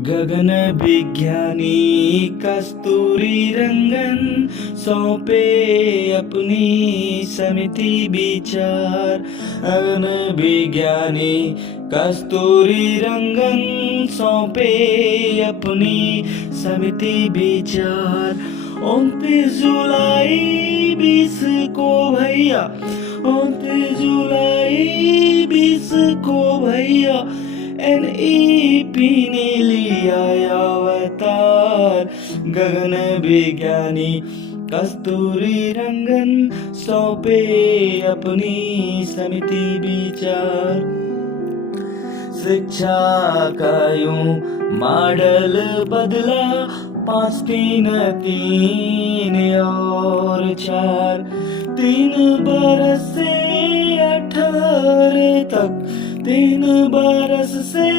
गगन विज्ञानी कस्तूरी रंगन सौंपे अपनी समिति विचार। गगन विज्ञानी कस्तूरी रंगन सौंपे अपनी समिति विचार। 29 जुलाई 20 को भैया, 29 जुलाई 20 को भैया NEP ने लिया अवतार। गगन विज्ञानी कस्तूरी रंगन सौंपे अपनी समिति विचार। शिक्षा का यूं मॉडल बदला, 5 3 3 और 4। 3 बरस से 18 तक, 3 बरस से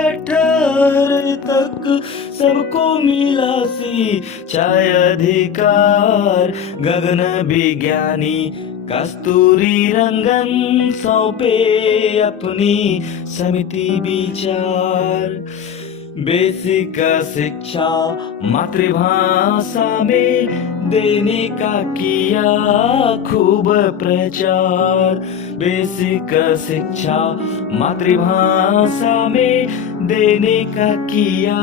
18 तक सबको मिला शिक्षा अधिकार। गगन विज्ञानी कस्तूरी रंगन सौंपे अपनी समिति विचार। बेसिक शिक्षा मातृभाषा में देने का किया खूब प्रचार। बेसिक शिक्षा मातृभाषा में देने का किया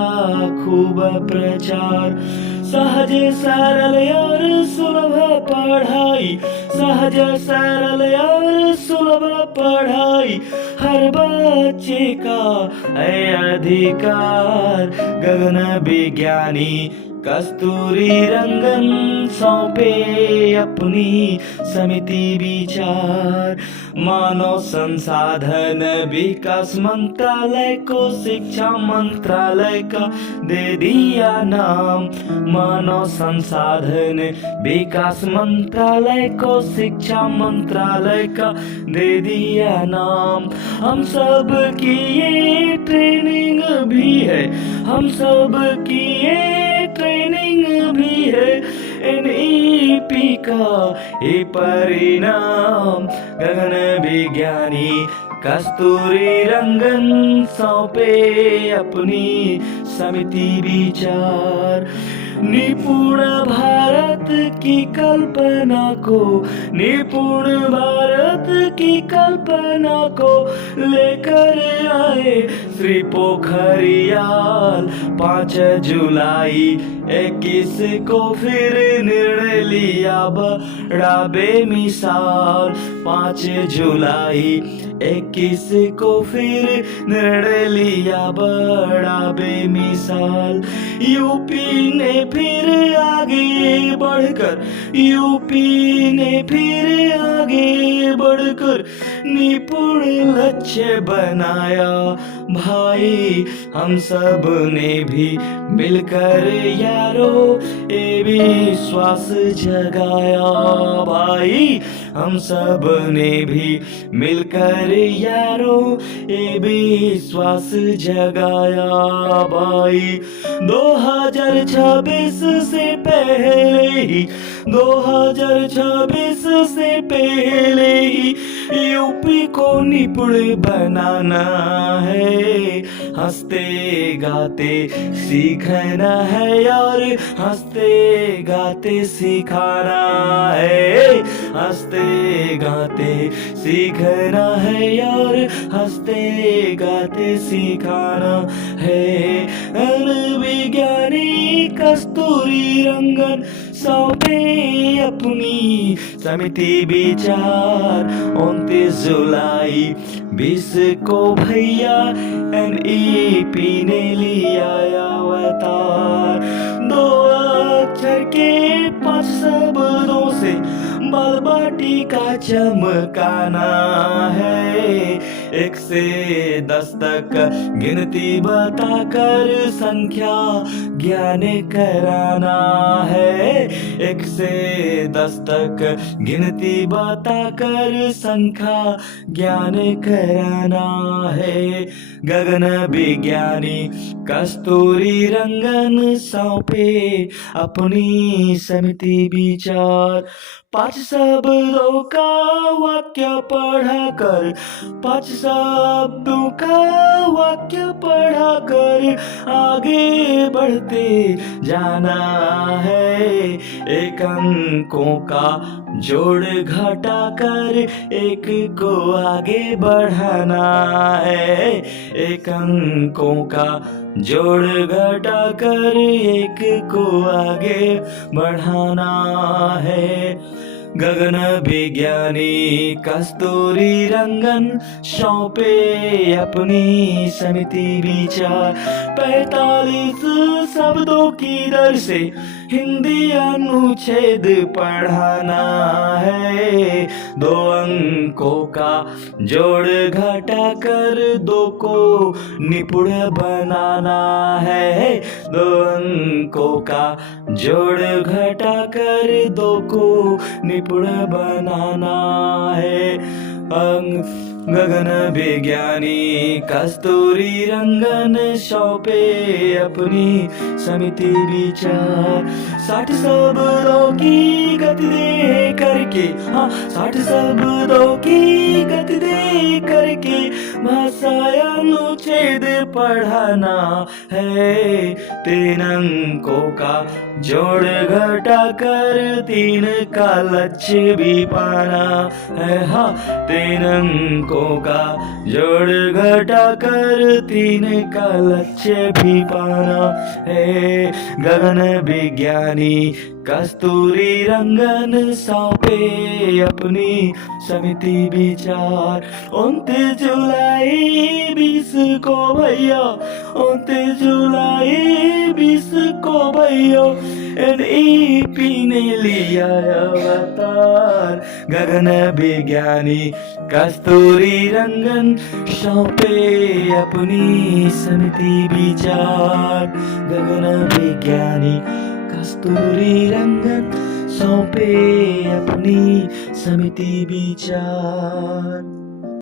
खूब प्रचार। सहज सरल और सुलभ पढ़ाई, सहज सरल और सुलभ पढ़ाई हर बच्चे का है अधिकार। गगन विज्ञानी कस्तूरी रंगन सौंपे अपनी समिति विचार। मानव संसाधन विकास मंत्रालय को शिक्षा मंत्रालय का दे दिया नाम। मानव संसाधन विकास मंत्रालय को शिक्षा मंत्रालय का दे दिया नाम। हम सब की ये ट्रेनिंग भी है, हम सब की ये ट्रेनिंग भी है NEP का ये परिणाम। गगन विज्ञानी कस्तूरी रंगन सौंपे अपनी समिति विचार। निपुण भारत की कल्पना को, निपुण भारत की कल्पना को लेकर आए श्री पोखरियाल। 5 जुलाई 21 को फिर निर्णय लिया बड़ा बेमिसाल। 5 जुलाई 21 को फिर निर्णय लिया बड़ा बेमिसाल। यूपी ने फिर आगे बढ़कर, यूपी ने फिर आगे बढ़कर निपुण लक्ष्य बनाया। भाई हम सब ने भी मिलकर यारो ये विश्वास जगाया। भाई हम सब ने भी मिलकर यारो ये विश्वास जगाया। भाई 2026 से पहले ही, 2026 से पहले ही यूपी को निपुण बनाना है। हंसते गाते सीखना है और हंसते गाते सिखाना है। हंसते गाते सीखना है और हंसते गाते सिखाना है। विज्ञानी कस्तूरी रंगन सौंपे अपनी समिति विचार। 29 जुलाई 20 को भैया NEP ने लिया अवतार। 2 अक्षर के 5 शब्दों से बाल बाटी का चमकाना है। 1 से 10 तक गिनती बताकर संख्या ज्ञान कराना है। 1 से 10 तक गिनती बताकर संख्या ज्ञान कराना है। गगन विज्ञानी कस्तूरी रंगन सौंपे अपनी समिति विचार। 5 शब्दों का वाक्य पढ़ा कर, 5 शब्दों का वाक्य पढ़ा कर आगे बढ़ते जाना है। एक अंकों का जोड़ घटा कर एक को आगे बढ़ाना है। एक अंकों का जोड़ घटा कर एक को आगे बढ़ाना है। गगन विज्ञानी कस्तूरी रंगन सौंपे अपनी समिति विचार। 45 शब्दों की दर से हिंदी अनुच्छेद पढ़ाना है। 2 अंकों का जोड़ घटा कर 2 को निपुण बनाना है। 2 अंकों का जोड़ घटा कर 2 को निपुण बनाना है। गगन विज्ञानी कस्तूरी रंगन सौंपे अपनी समिति विचार। 60 शब्दों की गति दे करके 60 शब्दों की गति दे करके भाषा अनुच्छेद पढ़ाना है। 3 अंकों का जोड़ घटा कर 3 का लक्ष्य भी पाना है। 3 अंकों का जोड़ घटा कर 3 का लक्ष्य भी पाना है। गगन विज्ञानी कस्तूरी रंगन सौंपे अपनी समिति विचार। 29 जुलाई 20 को भैया 29 जुलाई 20 को भैया NEP ने लिया अवतार। गगन विज्ञानी कस्तूरी रंगन सौंपे अपनी समिति विचार। गगन विज्ञानी कस्तूरी रंगन सौंपे अपनी समिति विचार।